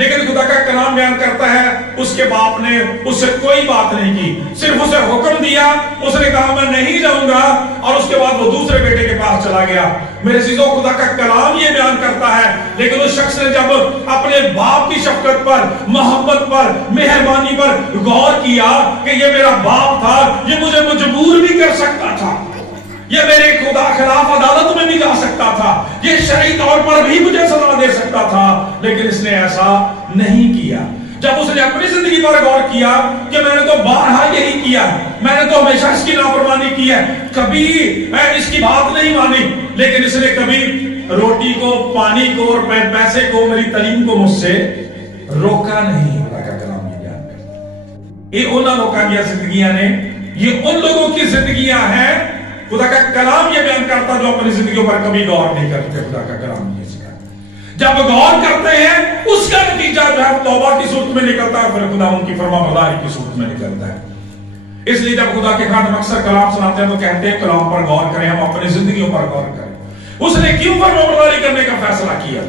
لیکن خدا کا کلام بیان کرتا ہے اس کے باپ نے اس سے کوئی بات نہیں کی، صرف اسے حکم دیا، اس نے کہا میں نہیں جاؤں گا، اور اس کے بعد وہ دوسرے بیٹے کے پاس چلا گیا۔ میرے عزیزو، خدا کا کلام یہ بیان کرتا ہے، لیکن اس شخص نے جب اپنے باپ کی شفقت پر، محبت پر، مہربانی پر غور کیا کہ یہ میرا باپ تھا، یہ مجھے مجبور بھی کر سکتا تھا، یہ میرے خدا خلاف عدالت میں بھی جا سکتا تھا، یہ شرعی طور پر بھی مجھے سزا دے سکتا تھا، لیکن اس نے ایسا نہیں کیا۔ جب اس نے اپنی زندگی پر غور کیا کہ میں نے تو بارہا یہی کیا، میں نے تو ہمیشہ اس کی نافرمانی کی ہے، کبھی میں اس کی بات نہیں مانی، لیکن اس نے کبھی روٹی کو، پانی کو اور پیسے کو، میری تعلیم کو مجھ سے روکا نہیں۔ خدا کا کلام یہ بیان کرتا ہے، یہ ان لوگوں کی زندگیاں نے، یہ ان لوگوں کی زندگیاں ہیں، خدا کا کلام یہ بیان کرتا جو اپنی زندگیوں پر کبھی غور نہیں کرتے۔ خدا کا کلام یہ سکھاتا جب غور کرتے ہیں اس کا نتیجہ جو ہے توبہ کی صورت میں نکلتا ہے، پھر خدا ان کی فرما برداری کی صورت میں نکلتا ہے۔ اس لیے جب خدا کے خادم اکثر کلام سناتے ہیں تو کہتے ہیں کلام پر غور کریں، ہم اپنی زندگیوں پر غور کریں۔ اس نے کیوں فرما برداری کرنے کا فیصلہ کیا؟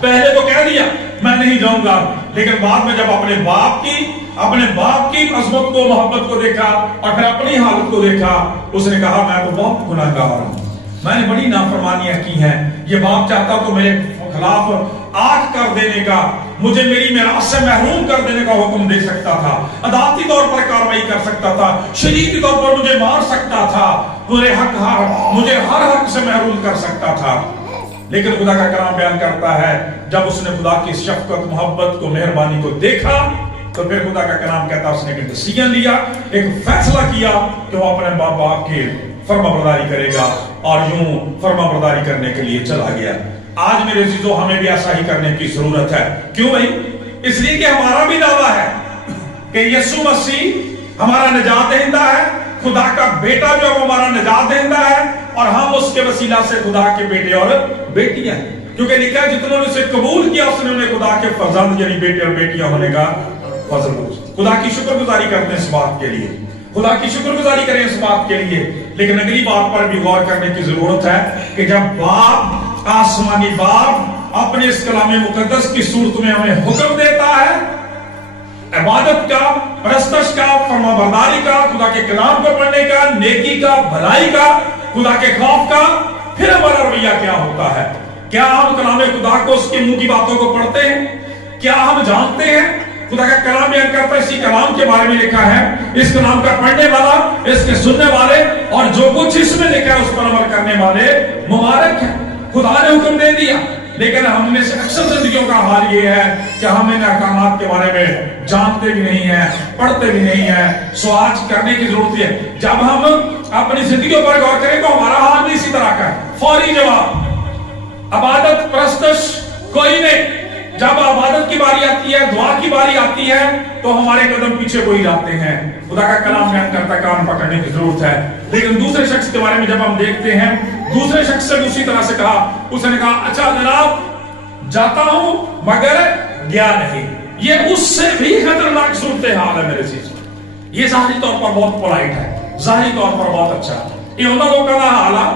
پہلے تو کہہ دیا میں نہیں جاؤں گا، لیکن بعد میں جب اپنے باپ کی عظمت کو، محبت کو دیکھا اور پھر اپنی حالت کو دیکھا، اس نے کہا میں تو بہت گناہگار ہوں، میں نے بڑی نافرمانیاں کی ہیں، یہ باپ چاہتا تو میرے خلاف آگ کر دینے کا، مجھے میری میراث سے محروم کر دینے کا حکم دے سکتا تھا، عدالتی طور پر کارروائی کر سکتا تھا، شریعتی طور پر مجھے مار سکتا تھا، مجھے ہر حق سے محروم کر سکتا تھا۔ لیکن خدا کا کلام بیان کرتا ہے جب اس نے خدا کی شفقت، محبت کو، مہربانی کو دیکھا تو پھر خدا کا کلام کہتا ہے اس نے ایک ڈیسیژن لیا، ایک فیصلہ کیا کہ وہ اپنے باپ کی فرما برداری کرے گا، اور یوں فرما برداری کرنے کے لیے چلا گیا۔ آج میرے عزیزو ہمیں بھی ایسا ہی کرنے کی ضرورت ہے۔ کیوں بھائی؟ اس لیے کہ ہمارا بھی دعویٰ ہے کہ یسوع مسیح ہمارا نجات دہندہ ہے، خدا کا بیٹا جو ہمارا نجات دہندہ ہے، اور ہم اس کے وسیلہ سے خدا کے بیٹے اور بیٹیاں ہیں، کیونکہ لکھا ہے جتنوں نے اسے قبول کیا اس نے انہیں خدا کے فرزند یعنی بیٹے اور بیٹیاں ہونے کا فضل ہو۔ خدا کی شکر گزاری کرتے ہیں اس بات کے لیے، خدا کی شکر گزاری کریں اس بات کے لیے، لیکن اگلی بات پر بھی غور کرنے کی ضرورت ہے کہ جب باپ، آسمانی باپ اپنے اس کلام مقدس کی صورت میں ہمیں حکم دیتا ہے عبادت کا، پرستش کا، فرما برداری کا، خدا کے کلام کو پڑھنے کا، نیکی کا، بھلائی کا، خدا کے خوف کا، پھر ہمارا رویہ کیا ہوتا ہے؟ کیا ہم کلام خدا کو، اس کے منہ کی باتوں کو پڑھتے ہیں؟ کیا ہم جانتے ہیں؟ خدا کا کلام بیان کرتا ہے، اسی کلام کے بارے میں لکھا ہے اس کلام کا پڑھنے والا، اس کے سننے والے اور جو کچھ اس میں لکھا ہے اس پر عمل کرنے والے مبارک ہیں۔ خدا نے حکم دے دیا، لیکن ہم میں سے اکثر زندگیوں کا حال یہ ہے کہ ہم ان احکامات کے بارے میں جانتے بھی نہیں ہیں، پڑھتے بھی نہیں ہیں۔ سو آج کرنے کی ضرورت ہے جب ہم اپنی زندگیوں پر غور کریں تو ہمارا حال بھی اسی طرح کا ہے۔ فوری جواب، عبادت پرستش کوئی نہیں۔ جب عبادت کی باری آتی ہے، دعا کی باری آتی ہے تو ہمارے قدم پیچھے کوئی جاتے ہیں۔ خدا کا کلام بیان کرتا ہے کان پکڑنے کی ضرورت ہے، لیکن دوسرے شخص کے بارے میں جب ہم دیکھتے ہیں، دوسرے شخص سے اسی طرح سے کہا، اس نے کہا اچھا جناب جاتا ہوں مگر گیا نہیں۔ یہ اس سے بھی خطرناک صورتحال ہے میرے چیز۔ یہ ظاہری طور پر بہت پولائٹ ہے، ظاہری طور پر بہت اچھا۔ یہ انہوں لوگوں کا حال ہے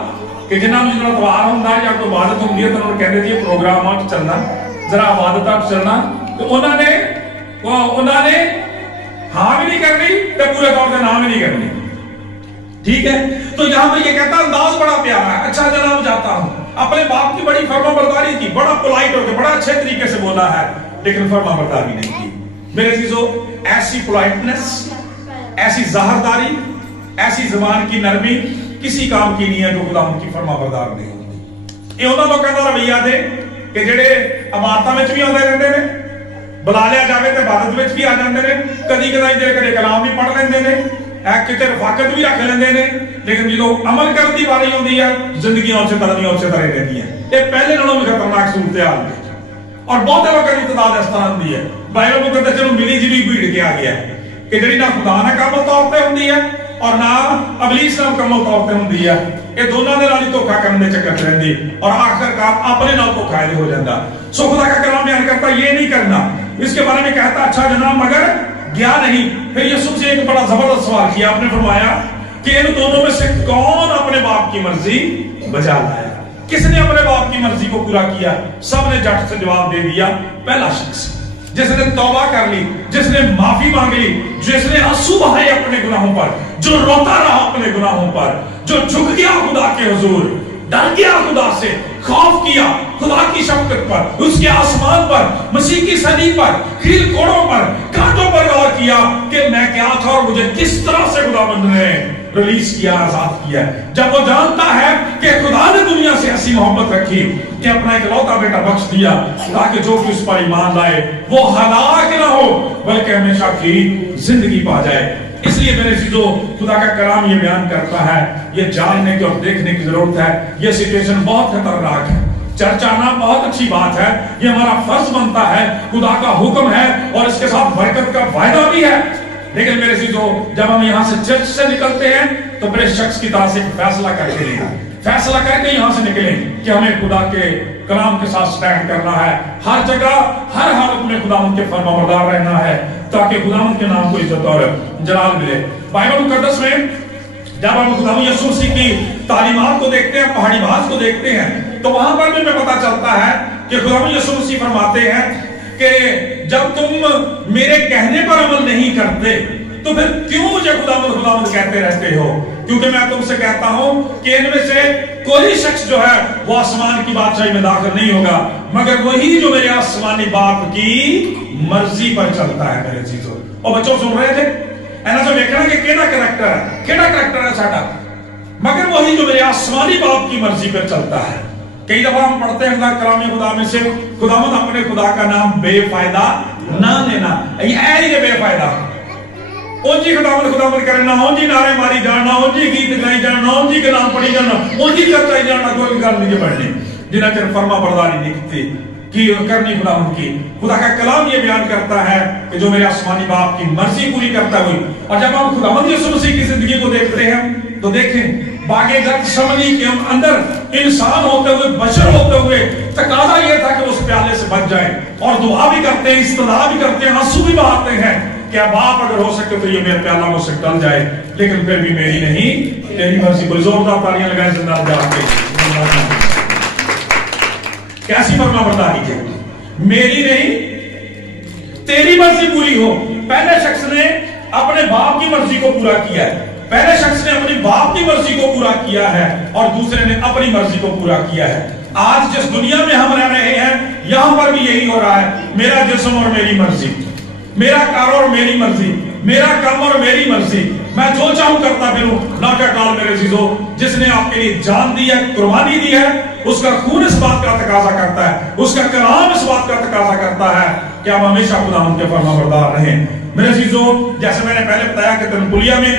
کہ جنہاں میں جنہوں دوار ہوں یا کوئی عبادت ہوں گی تو انہوں نے کہنے دیئے پروگرام آپ چلنا، ذرا عبادت آپ چلنا، تو انہوں نے ہاں بھی نہیں کرنی تو پورے طور سے نام بھی نہیں کرنی۔ ٹھیک ہے، تو یہاں پہ یہ کہتا انداز بڑا پیارا ہے، اچھا جناب جاتا ہوں۔ اپنے باپ کی بڑی فرما برداری کی، بڑا پولائٹ ہو کے بڑا اچھے طریقے سے بولا ہے، لیکن فرما برداری نہیں کی۔ میرے عزیزو، ایسی پولائٹنس، ایسی ظاہرداری، ایسی زبان کی نرمی کسی کام کی نہیں ہے جو خدا ان کی فرما بردار نہیں ہوتی۔ یہ انہوں لوگوں کا رویہ دے کہ جڑے عبادتاں وچ بھی آندے رہندے نے، بلا لیا جاوے تے عبادت وچ بھی آ جاندے نے، کدی کدائی دے کدے کلام بھی پڑھ لیندے نے، کتے رفاقت بھی رکھ لیندے نے، لیکن جدو عمل کرن دی باری ہوندی ہے زندگیاں اسی طرح رہندی ہیں۔ یہ پہلے نالوں بھی خطرناک صورتحال ہے، اور بہت لوگوں کی تعداد اس طرح ہوندی ہے۔ بائبل مقدس میں ملی جلی بھیڑ کے آ گیا ہے کہ جڑی نہ خدا نے کامل طور پہ ہوندی ہے اور نہ ابلیس نے مکمل طور پہ ہوندی ہے۔ یہ دونوں نے نال دھوکا کرن دے چکر چ رہندی اور آخرکار اپنے نال دھوکا ہو جاندا۔ سو خدا کا کلام بیان کرتا یہ نہیں کرنا، اس کے بارے میں کہتا اچھا جناب مگر گیا نہیں۔ پھر یسوع سے ایک بڑا زبردست سوال کیا، آپ نے فرمایا کہ ان دونوں میں سے کون اپنے باپ کی مرضی بجا لایا؟ کس نے اپنے باپ کی مرضی کو پورا کیا؟ سب نے جھٹ سے جواب دے دیا، پہلا شخص۔ جس نے توبہ کر لی، جس نے معافی مانگ لی، جس نے آنسو بہائے اپنے گناہوں پر، جو روتا رہا اپنے گناہوں پر، جو جھک گیا خدا کے حضور، ڈر گیا خدا سے، خوف کیا خدا کی شفقت پر، اس کے آسمان پر، مسیح کی صلیب پر، کھیل کوڑوں پر، کانٹوں پر غور کیا کہ میں کیا تھا اور مجھے کس طرح سے خداوند نے ریلیز کیا، آزاد کیا۔ جب وہ جانتا ہے کہ خدا نے دنیا سے ایسی محبت رکھی کہ اپنا ایک لوتا بیٹا بخش دیا تاکہ جو کہ اس پر ایمان لائے وہ ہلاک نہ ہو بلکہ ہمیشہ کی زندگی پا جائے۔ اس لیے میرے عزیزو، خدا کا کلام یہ بیان کرتا ہے، یہ جاننے کی اور دیکھنے کی ضرورت ہے، یہ سچویشن بہت خطرناک ہے۔ چرچ آنا بہت اچھی بات ہے، یہ ہمارا فرض بنتا ہے، خدا کا حکم ہے اور اس کے ساتھ برکت کا وعدہ بھی ہے، لیکن میرے عزیزو جب ہم یہاں سے چرچ سے نکلتے ہیں تو بڑے شخص کی طرح سے فیصلہ کر کے فیصلہ کر کے یہاں سے نکلیں کہ ہمیں خدا کے کلام کے ساتھ سٹینڈ کرنا ہے، ہر جگہ ہر حالت میں خداوند کے فرما بردار رہنا ہے تاکہ خداوند کے نام کو عزت اور جلال ملے۔ بائبل مقدس میں جب ہم خداوند یسوع مسیح کی تعلیمات کو دیکھتے ہیں، پہاڑی بات کو دیکھتے ہیں، تو وہاں پر بھی ہمیں پتہ چلتا ہے کہ خداوند یسوع مسیح فرماتے ہیں کہ جب تم میرے کہنے پر عمل نہیں کرتے تو پھر کیوں مجھے خداوند خداوند کہتے رہتے ہو؟ کیونکہ میں تم سے کہتا ہوں کہ ان میں سے کوئی شخص جو ہے وہ آسمان کی بادشاہی میں داخل نہیں ہوگا مگر وہی جو میرے آسمانی باپ کی مرضی پر چلتا ہے۔ میرے چیزوں اور بچوں سن رہے تھے اینا جو دیکھنا کہ کیڑا کریکٹر ہے ساڈا، مگر وہی جو میرے آسمانی باپ کی مرضی پر چلتا ہے۔ کئی دفعہ ہم پڑھتے ہیں کلام خدا میں سے خداوند اپنے خدا کا نام بے فائدہ نہ لینا، یہ بے فائدہ اونجی خداوند کرنا، اونجی نعرے ماری جانا، اونجی گیت گائی جانا، اونجی کلام پڑھی جانا، اونجی چرچائی جانا، کوئی گل نہیں پڑھنی جنہ چر فرما برداری نہیں کی کرنی خداوند کی۔ خدا کا کلام یہ بیان کرتا ہے کہ جو میرے آسمانی باپ کی مرضی پوری کرتا ہوئی، اور جب ہم خداوند یسوع مسیح کی زندگی کو دیکھتے ہیں تو دیکھیں باقی گتسمنی کے ہم اندر انسان ہوتے ہوئے، بشر ہوتے ہوئے تقاضا یہ تھا کہ اس پیالے سے بچ جائیں، اور دعا بھی کرتے ہیں، استدعا بھی کرتے ہیں، آنسو بھی بہاتے ہیں کہ اب آپ اگر ہو سکتے تو یہ میرا پیالہ مجھ سے ٹل جائے، لیکن پھر بھی میری نہیں تیری مرضی۔ کوئی زوردار تالیاں لگائیں زندہ جا کے۔ کیسی فرما برداری ہے؟ میری نہیں تیری مرضی پوری ہو۔ پہلے شخص نے اپنے باپ کی مرضی کو پورا کیا ہے، پہلے شخص نے اپنی باپ کی مرضی کو پورا کیا ہے اور دوسرے نے اپنی مرضی کو پورا کیا ہے۔ آج جس دنیا میں ہم رہ رہے ہیں یہاں پر بھی یہی ہو رہا ہے، میرا جسم اور میری مرضی، میرا کار اور میری مرضی، میرا کام اور میری مرضی، میں جو چاہوں کرتا پھروں۔ ناٹ ایٹ آل میرے عزیزو، جس نے آپ کے لیے جان دی ہے، قربانی دی ہے، اس کا خون اس بات کا تقاضا کرتا ہے، اس کا کلام اس بات کا تقاضا کرتا ہے کہ آپ ہمیشہ خدا ان کے فرما بردار رہیں۔ میرے عزیزو، جیسے میں نے پہلے بتایا کہ تنپولیا میں